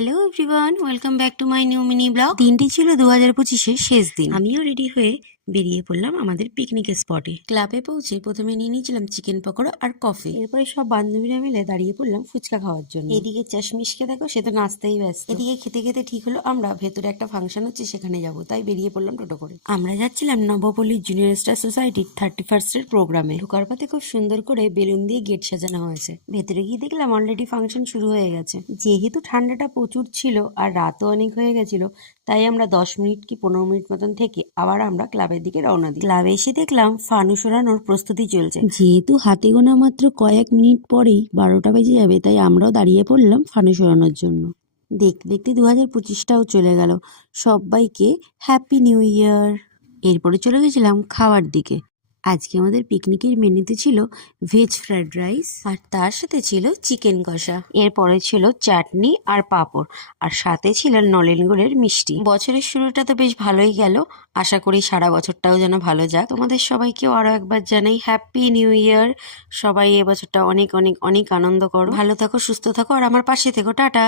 Hello everyone, welcome back to my new mini blog. দিনটি ছিল 2025-এর শেষ দিন। আমিও রেডি হয়ে বেরিয়ে পড়লাম আমাদের পিকনিকের স্পটে। ক্লাবে পৌঁছে প্রথমে নিয়ে নিয়েছিলাম চিকেন পকোড়া আর কফি। এরপরে সব বান্ধবীরা মিলে দাঁড়িয়ে পড়লাম ফুচকা খাওয়ার জন্য। এদিকে চাশমিশকে দেখো, সে তো নাচতেই ব্যস্ত। এদিকে খেতে খেতে ঠিক হলো আমরা ভেতরে একটা ফাংশন হচ্ছে সেখানে যাব, তাই বেরিয়ে পড়লাম টোটো করে। আমরা যাচ্ছিলাম নবপল্লী জুনিয়র স্টার সোসাইটির 31st প্রোগ্রামে। ঢোকার পথে খুব সুন্দর করে বেলুন দিয়ে গেট সাজানো হয়েছে। ভেতরে গিয়ে দেখলাম অলরেডি ফাংশন শুরু হয়ে গেছে। যেহেতু ঠান্ডাটা প্রচুর ছিল আর রাতও অনেক হয়ে গেছিল, তাই আমরা 10 মিনিট কি 15 মিনিট মতন থেকে আবার আমরা ক্লাবের দিকে রওনা দিই। ক্লাবে এসে দেখলাম ফানুস ওড়ানোর প্রস্তুতি চলছে। যেহেতু হাতে গোনা মাত্র কয়েক মিনিট পরেই 12টা বেজে যাবে, তাই আমরাও দাঁড়িয়ে পড়লাম ফানুস ওড়ানোর জন্য। দেখতে দেখতে 2025টাও চলে গেল। সবাইকে হ্যাপি নিউ ইয়ার। এরপরে চলে গেছিলাম খাওয়ার দিকে। আজকে আমাদের পিকনিকের মেনুতে ছিল ভেজ ফ্রাইড রাইস আর তার সাথে ছিল চিকেন কষা। এরপরে ছিল চাটনি আর পাঁপড়, আর সাথে ছিল নলেন গুড়ের মিষ্টি। বছরের শুরুটা তো বেশ ভালোই গেল, আশা করি সারা বছরটাও যেন ভালো যাক। তোমাদের সবাইকেও আরো একবার জানাই হ্যাপি নিউ ইয়ার। সবাই এবছরটা অনেক অনেক অনেক আনন্দ করো, ভালো থাকো, সুস্থ থাকো আর আমার পাশে থেকো। টাটা।